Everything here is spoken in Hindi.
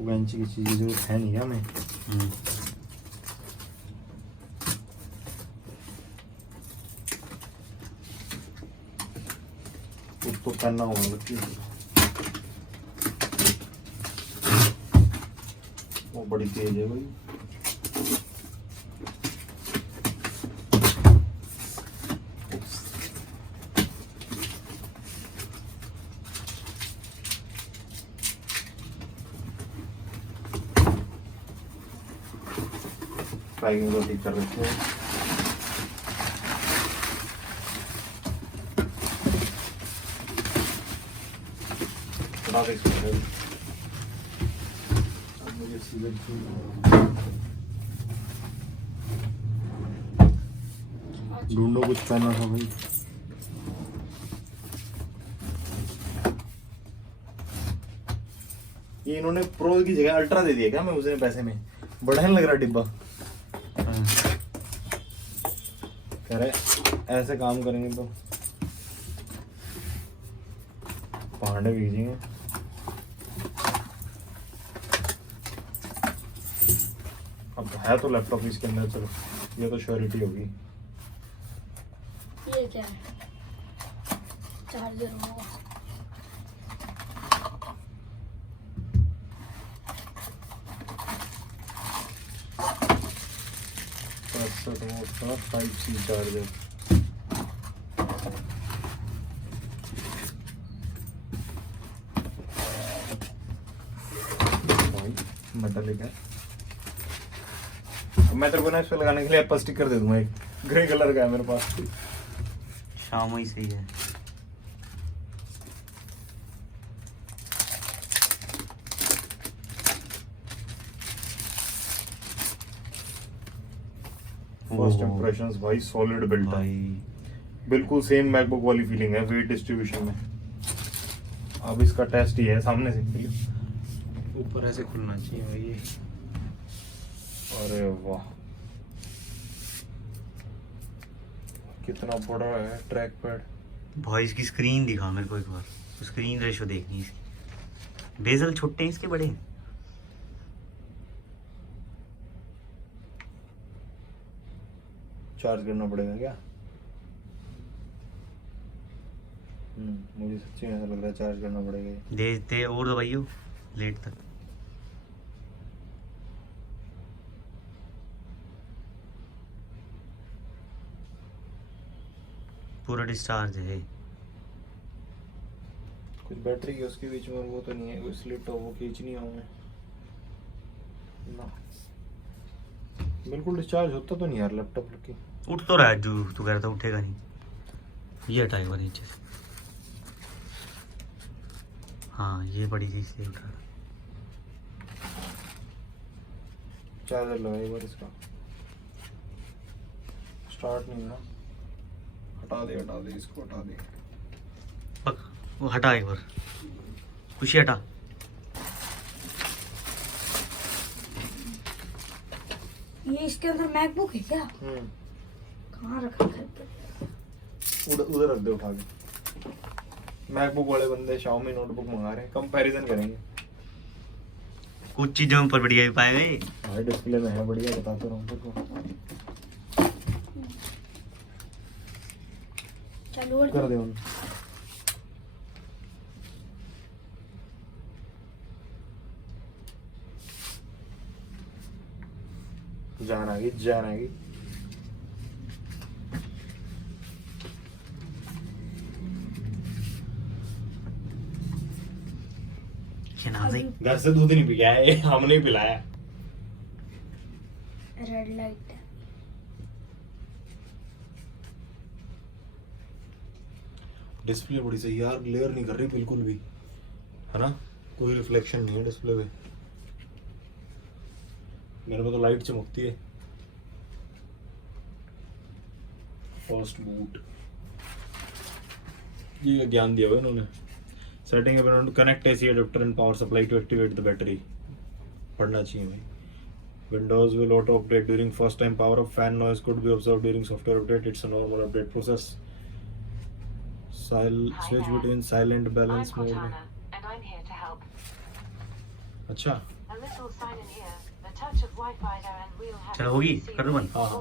बेंच की चीज़ जरूरत है नहीं हमें। तो करना होगा वो बड़ी तेज है भाई। पैकिंग तो ठीक कर रखी है। ढूंढो कुछ पहना था भाई। ये इन्होंने प्रो की जगह अल्ट्रा दे दिया क्या मैं उसने पैसे में? बड़ा नहीं लग रहा डिब्बा। कह रहे ऐसे काम करेंगे तो पांडे भेजेंगे। अब है तो लैपटॉप इसके अंदर। चलो ये तो श्योरिटी होगी। ये क्या है? चार्जर होगा। Type C charger. मेटालिक है। मैं तेरे को ना इस पे लगाने के लिए एप्पल स्टिकर दे दूंगा। एक ग्रे कलर का है मेरे पास। शाम ही सही है। फर्स्ट इंप्रेशंस भाई सॉलिड बिल्ट है। बिल्कुल सेम मैकबुक वाली फीलिंग है वेट डिस्ट्रीब्यूशन में। अब इसका टेस्ट ही है सामने से। ऊपर ऐसे खुलना चाहिए भाई ये। अरे वाह कितना बड़ा है ट्रैक पैड भाई। इसकी स्क्रीन दिखा मेरे को एक बार। स्क्रीन रेशो देखनी है इसकी। बेजल छोटे हैं इसके बड़े हैं? चार्ज करना पड़ेगा क्या? मुझे सच्ची में ऐसा लग रहा है चार्ज करना पड़ेगा। दे और दबाइयो लेट तक। पूरा डिस्चार्ज है। कुछ बैटरी की उसके बीच में वो तो नहीं है कोई स्लिट हो वो खींचनी हो हमें ना। बिल्कुल डिस्चार्ज होता तो नहीं यार लैपटॉप की। उठ तो रहा है जो तू कह रहा था उठेगा नहीं। ये हटाएगा नीचे से। हाँ ये बड़ी चीज से उठा। चार्जर लगा एक बार इसका। स्टार्ट नहीं ना। हटा दे इसको हटा दे। वो हटा एक बार। खुशी हटा। ये इसके अंदर मैकबुक है क्या? कहाँ रखा है? उधर रख दे उठा के। मैकबुक वाले बंदे शाओमी नोटबुक मंगा रहे हैं। कंपैरिजन करेंगे। कुछ चीजों पर बढ़िया भी पाए गए। हाई डिस्प्ले में है बढ़िया बताता रहा हूँ तेरे को। चलो कर दे उन। जान आ गई। घर से दूध नहीं पिया है हमने ही पिलाया। Red light. डिस्प्ले बड़ी सही यार। ग्लेयर नहीं कर रही बिल्कुल भी है ना। कोई रिफ्लेक्शन नहीं है डिस्प्ले पे। मेरे में तो लाइट चमकती है। फर्स्ट बूट ये ज्ञान दिया हुआ है इन्होंने। Setting to connect AC adapter and power supply to activate the battery. पढ़ना चाहिए भाई। Windows will auto update during first time power of fan noise could be observed during software update. It's a normal update process. Switch between silent balance mode. And I'm here to help. अच्छा A little sign in here. A touch of Wi-Fi there and we'll have चलो होगी PC कर दो बंद हाँ हाँ